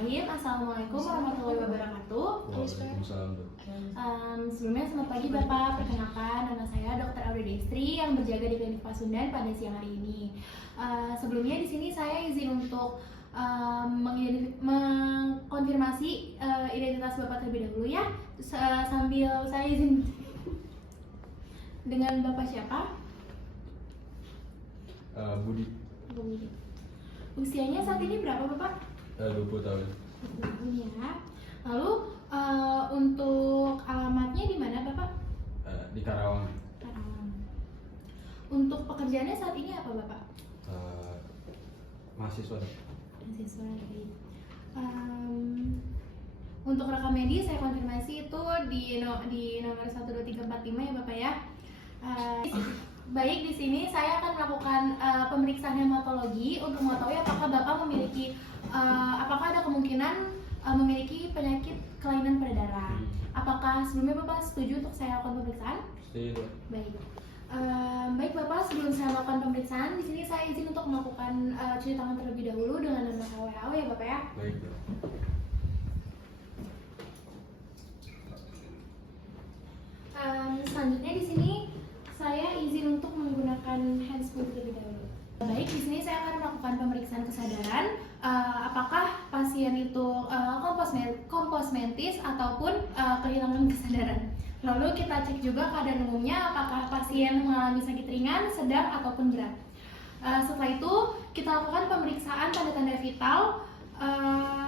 Bismillahirrahmanirrahim. Assalamualaikum warahmatullahi wabarakatuh. Waalaikumsalam. Sebelumnya selamat pagi Bapak. Perkenalkan, nama saya Dr. Audrey Destri yang berjaga di Klinik Pasundan pada siang hari ini. Sebelumnya di sini saya izin untuk mengkonfirmasi identitas Bapak terlebih dahulu ya. Sambil saya izin dengan Bapak siapa? Budi. Budi. Usianya saat ini berapa Bapak? 20 tahun. Ya. Lalu untuk alamatnya di mana Bapak? Di Karawang. Karawang. Untuk pekerjaannya saat ini apa Bapak? Mahasiswa. Mahasiswa. Untuk rekam medis saya konfirmasi itu di nomor 12345 ya Bapak ya. Baik, di sini saya akan melakukan pemeriksaan hematologi untuk mengetahui apakah Bapak memiliki apakah ada kemungkinan memiliki penyakit kelainan pada darah. Apakah sebelumnya Bapak setuju untuk saya lakukan pemeriksaan? Setuju. Baik. Baik Bapak, sebelum saya melakukan pemeriksaan, di sini saya izin untuk melakukan cuci tangan terlebih dahulu dengan nama WHO ya Bapak ya. Baik. Selanjutnya di sini saya izin untuk menggunakan handspree terlebih dahulu. Baik, di sini saya akan melakukan pemeriksaan kesadaran. Apakah pasien itu kompos mentis ataupun kehilangan kesadaran. Lalu kita cek juga keadaan umumnya, apakah pasien mengalami sakit ringan, sedang ataupun berat. Setelah itu kita lakukan pemeriksaan tanda-tanda vital.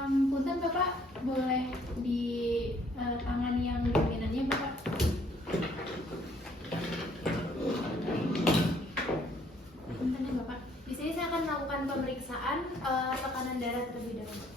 Punten Bapak, boleh di tangan yang dominannya Bapak. Bapak, di sini saya akan melakukan pemeriksaan tekanan darah terlebih dahulu.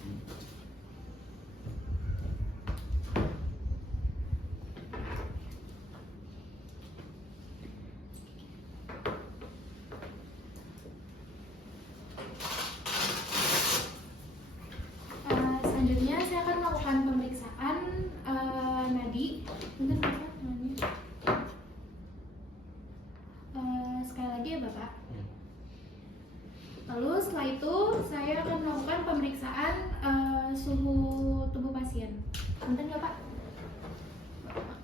Selanjutnya saya akan melakukan pemeriksaan nadi. Bentar Bapak, nadinya. Sekali lagi ya Bapak. Lalu setelah itu saya akan melakukan pemeriksaan suhu tubuh pasien. Bentar ya Pak.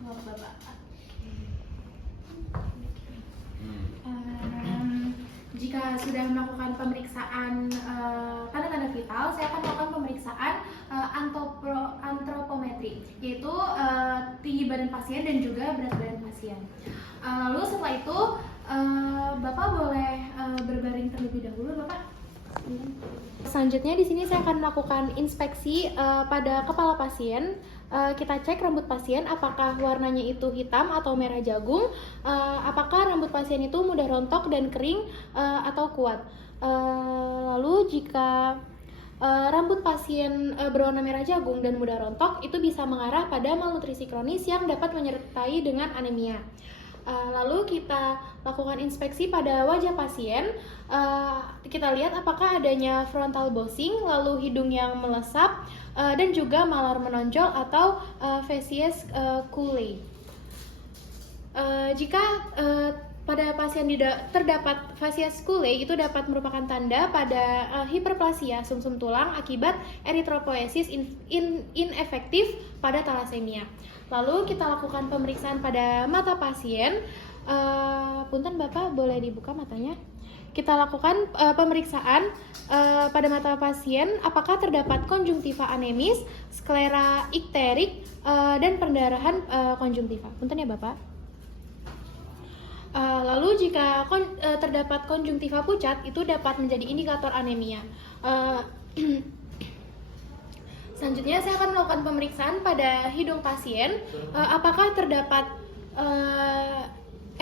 Bapak. Jika sudah melakukan pemeriksaan tanda-tanda vital, saya akan melakukan pemeriksaan antropometri, yaitu tinggi badan pasien dan juga berat badan pasien. Lalu setelah itu Bapak boleh berbaring terlebih dahulu, Bapak. Selanjutnya di sini saya akan melakukan inspeksi pada kepala pasien. Kita cek rambut pasien apakah warnanya itu hitam atau merah jagung, apakah rambut pasien itu mudah rontok dan kering atau kuat. Lalu jika rambut pasien berwarna merah jagung dan mudah rontok, itu bisa mengarah pada malnutrisi kronis yang dapat menyertai dengan anemia. Lalu kita lakukan inspeksi pada wajah pasien. Kita lihat apakah adanya frontal bossing, lalu hidung yang melesap, dan juga malar menonjol atau facies Cooley. Jika pada pasien terdapat facies Cooley, itu dapat merupakan tanda pada hiperplasia sumsum tulang akibat eritropoiesis inefektif pada talasemia. Lalu kita lakukan pemeriksaan pada mata pasien. Punten Bapak, boleh dibuka matanya. Kita lakukan pemeriksaan pada mata pasien apakah terdapat konjungtiva anemis, sklera ikterik, dan pendarahan konjungtiva. Punten ya Bapak. Lalu jika terdapat konjungtiva pucat, itu dapat menjadi indikator anemia. Selanjutnya saya akan melakukan pemeriksaan pada hidung pasien. Apakah terdapat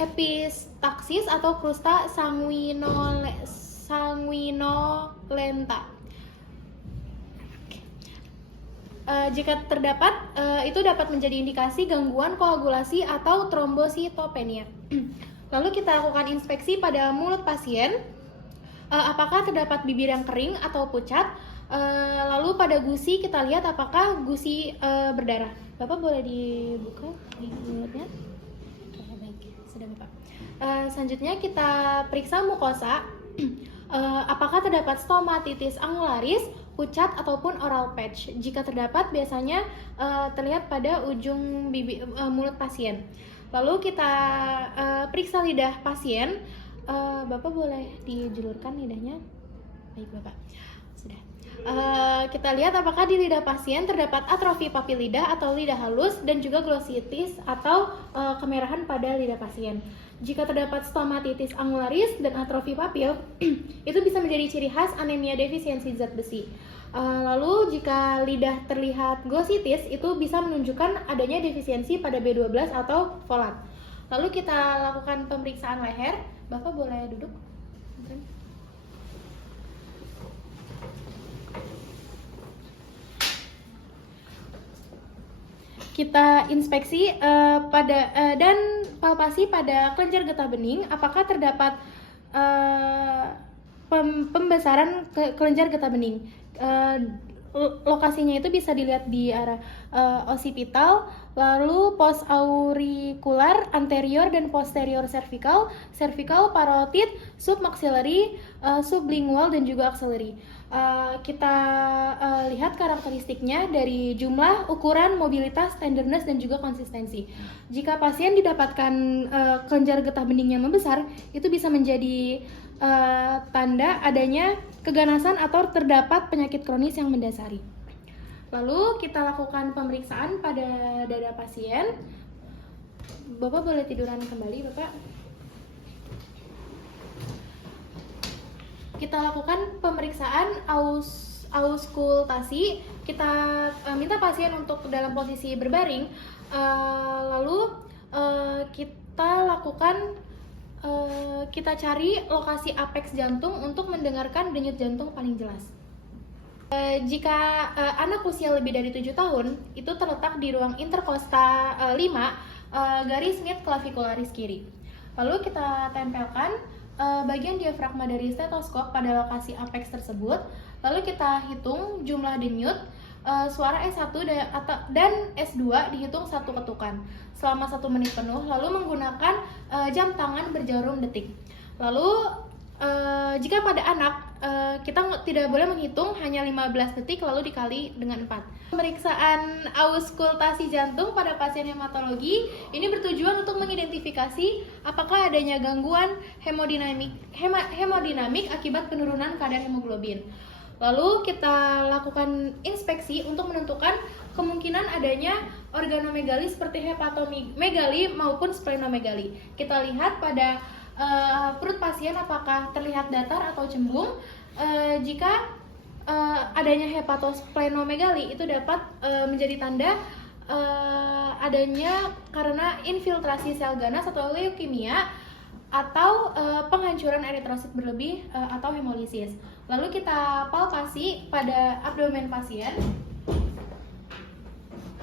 epistaksis atau krusta sanguinolenta. Jika terdapat, itu dapat menjadi indikasi gangguan koagulasi atau trombositopenia. Lalu kita lakukan inspeksi pada mulut pasien. Apakah terdapat bibir yang kering atau pucat. Lalu pada gusi kita lihat apakah gusi berdarah. Bapak boleh dibuka di mulutnya. Baik, sudah Bapak. Selanjutnya kita periksa mukosa. Apakah terdapat stomatitis angularis, pucat ataupun oral patch? Jika terdapat, biasanya terlihat pada ujung mulut pasien. Lalu kita periksa lidah pasien. Bapak boleh dijulurkan lidahnya? Baik, Bapak. Sudah. Kita lihat apakah di lidah pasien terdapat atrofi papil lidah atau lidah halus dan juga glossitis atau kemerahan pada lidah pasien. Jika terdapat stomatitis angularis dan atrofi papil, itu bisa menjadi ciri khas anemia defisiensi zat besi. Lalu jika lidah terlihat glossitis, itu bisa menunjukkan adanya defisiensi pada B12 atau folat. Lalu kita lakukan pemeriksaan leher. Bapak boleh duduk. Kita inspeksi dan palpasi pada kelenjar getah bening apakah terdapat pembesaran kelenjar getah bening. Lokasinya itu bisa dilihat di arah occipital, lalu post aurikular, anterior dan posterior cervical, parotid, submaxillary, sublingual dan juga axillary. Kita lihat karakteristiknya dari jumlah, ukuran, mobilitas, tenderness dan juga konsistensi. Jika pasien didapatkan kelenjar getah bening yang membesar, itu bisa menjadi tanda adanya keganasan atau terdapat penyakit kronis yang mendasari. Lalu kita lakukan pemeriksaan pada dada pasien. Bapak boleh tiduran kembali, Bapak. Kita lakukan pemeriksaan auskultasi. Kita minta pasien untuk dalam posisi berbaring. Lalu kita lakukan kita cari lokasi apeks jantung untuk mendengarkan denyut jantung paling jelas. Jika anak usia lebih dari 7 tahun, itu terletak di ruang interkosta 5 garis mid clavicularis kiri. Lalu kita tempelkan bagian diafragma dari stetoskop pada lokasi apeks tersebut. Lalu kita hitung jumlah denyut. Suara S1 dan S2 dihitung 1 ketukan selama 1 menit penuh, lalu menggunakan jam tangan berjarum detik. Lalu jika pada anak kita tidak boleh menghitung, hanya 15 detik lalu dikali dengan 4. Pemeriksaan auskultasi jantung pada pasien hematologi ini bertujuan untuk mengidentifikasi apakah adanya gangguan hemodinamik akibat penurunan kadar hemoglobin. Lalu kita lakukan inspeksi untuk menentukan kemungkinan adanya organomegali seperti hepatomegali maupun splenomegali. Kita lihat pada perut pasien apakah terlihat datar atau cembung. Jika adanya hepatosplenomegali itu dapat menjadi tanda adanya karena infiltrasi sel ganas atau leukemia atau penghancuran eritrosit berlebih atau hemolisis. Lalu kita palpasi pada abdomen pasien.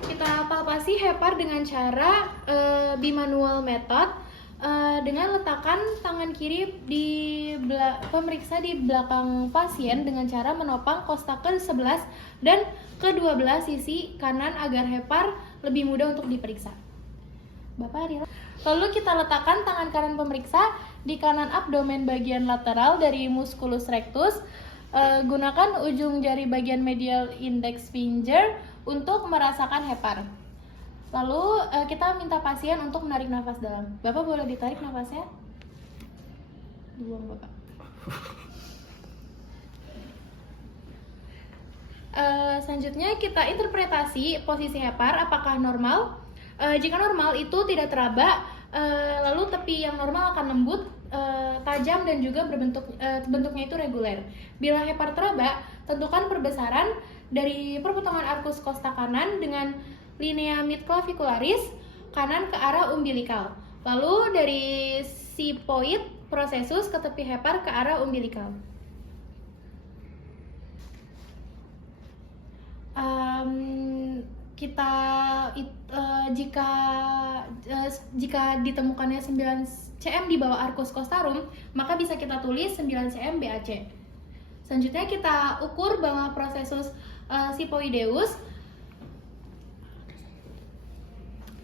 Kita palpasi hepar dengan cara bimanual method dengan letakkan tangan kiri pemeriksa di belakang pasien dengan cara menopang kosta ke-11 dan ke-12 sisi kanan agar hepar lebih mudah untuk diperiksa. Bapak relax. Lalu kita letakkan tangan kanan pemeriksa di kanan abdomen bagian lateral dari musculus rectus. Gunakan ujung jari bagian medial index finger untuk merasakan hepar. Lalu kita minta pasien untuk menarik nafas dalam. Bapak boleh ditarik nafasnya? Dibuang, Bapak. Selanjutnya kita interpretasi posisi hepar apakah normal. Jika normal itu tidak teraba, lalu tepi yang normal akan lembut, tajam dan juga bentuknya itu reguler. Bila hepar teraba, tentukan perbesaran dari perpotongan arkus kosta kanan dengan linea mid clavicularis kanan ke arah umbilikal. Lalu dari sipoid processus ke tepi hepar ke arah umbilikal. Jika ditemukannya 9 cm di bawah arcus costarum, maka bisa kita tulis 9 cm BAC. Selanjutnya kita ukur bawah processus sipoideus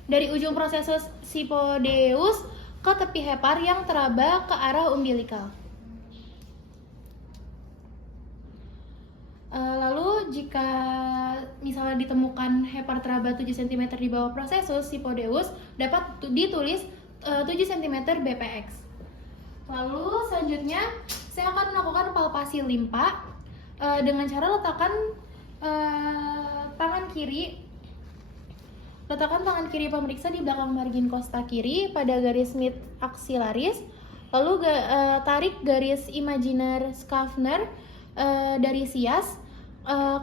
dari ujung processus sipoideus ke tepi hepar yang teraba ke arah umbilikal. Lalu jika misalnya ditemukan hepartraba 7 cm di bawah prosesus Sipodeus, dapat ditulis 7 cm BPX. Lalu selanjutnya saya akan melakukan palpasi limpa dengan cara letakkan tangan kiri pemeriksa di belakang margin kosta kiri pada garis mid axillaris. Lalu tarik garis imaginer Schaffner dari sias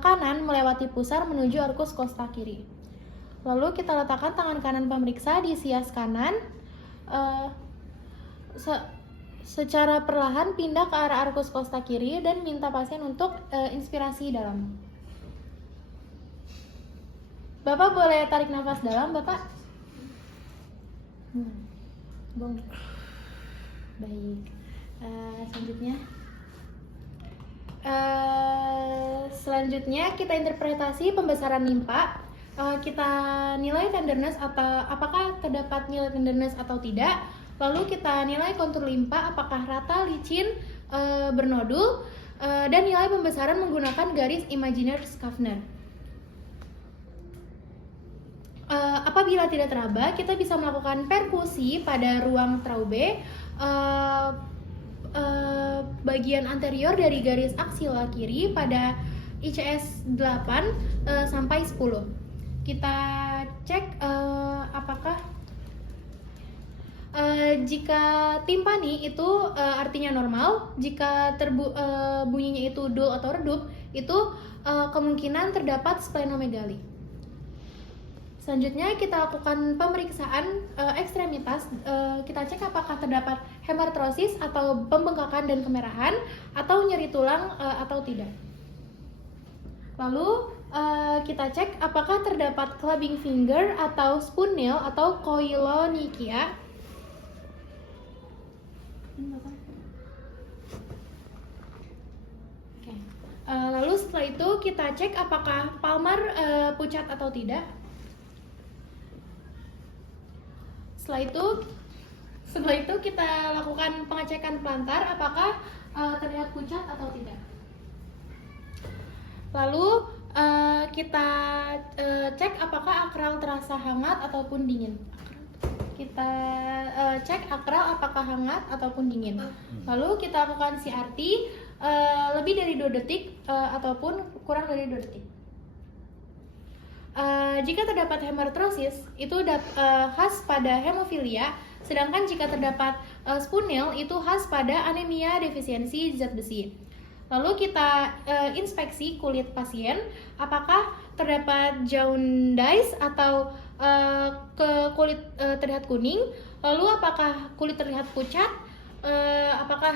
kanan melewati pusar menuju arkus kosta kiri. Lalu kita letakkan tangan kanan pemeriksa di sias kanan. Secara perlahan pindah ke arah arkus kosta kiri dan minta pasien untuk inspirasi dalam. Bapak boleh tarik nafas dalam, Bapak. Bong. Baik. Selanjutnya kita interpretasi pembesaran limpa. Kita nilai tenderness atau apakah terdapat nilai tenderness atau tidak. Lalu kita nilai kontur limpa apakah rata, licin, bernodul, dan nilai pembesaran menggunakan garis imaginer Schaffner. Apabila tidak teraba, kita bisa melakukan perkusi pada ruang Traube bagian anterior dari garis aksila kiri pada ICS 8 sampai 10. Kita cek apakah jika timpani itu artinya normal, jika bunyinya itu dull atau redup, itu kemungkinan terdapat splenomegali. Selanjutnya kita lakukan pemeriksaan ekstremitas. Kita cek apakah terdapat hemartrosis atau pembengkakan dan kemerahan atau nyeri tulang atau tidak. Lalu kita cek apakah terdapat clubbing finger atau spoon nail atau koilonychia. Lalu setelah itu kita cek apakah palmar pucat atau tidak. Setelah itu kita lakukan pengecekan plantar apakah terlihat pucat atau tidak. Lalu kita cek apakah akral terasa hangat ataupun dingin. Kita cek akral apakah hangat ataupun dingin. Lalu kita lakukan CRT lebih dari 2 detik ataupun kurang dari 2 detik. Jika terdapat hemartrosis, itu khas pada hemofilia, sedangkan jika terdapat spoon nail, itu khas pada anemia defisiensi zat besi. Lalu kita inspeksi kulit pasien, apakah terdapat jaundice atau kulit terlihat kuning, lalu apakah kulit terlihat pucat, apakah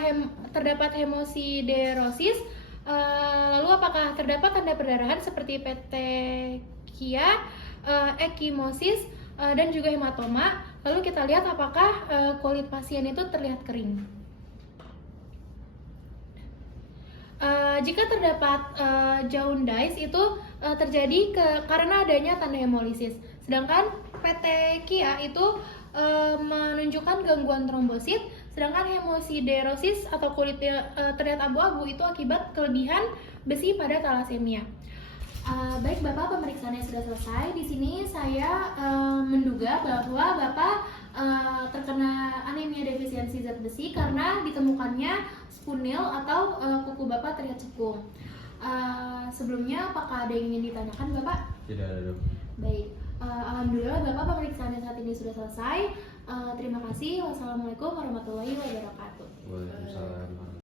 terdapat hemosiderosis, lalu apakah terdapat tanda perdarahan seperti petekia, ekimosis, dan juga hematoma. Lalu kita lihat apakah kulit pasien itu terlihat kering. Jika terdapat jaundice itu terjadi karena adanya tanda hemolisis. Sedangkan petekia itu menunjukkan gangguan trombosit, sedangkan hemosiderosis atau kulit terlihat abu-abu itu akibat kelebihan besi pada talasemia. Baik Bapak, pemeriksaannya sudah selesai. Di sini saya menduga bahwa Bapak terkena anemia defisiensi zat besi karena ditemukannya spoon nail atau kuku Bapak terlihat cekung. Sebelumnya apakah ada yang ingin ditanyakan Bapak? Tidak ada, Dok. Baik, alhamdulillah Bapak pemeriksaannya saat ini sudah selesai. Terima kasih. Wassalamualaikum warahmatullahi wabarakatuh. Waalaikumsalam.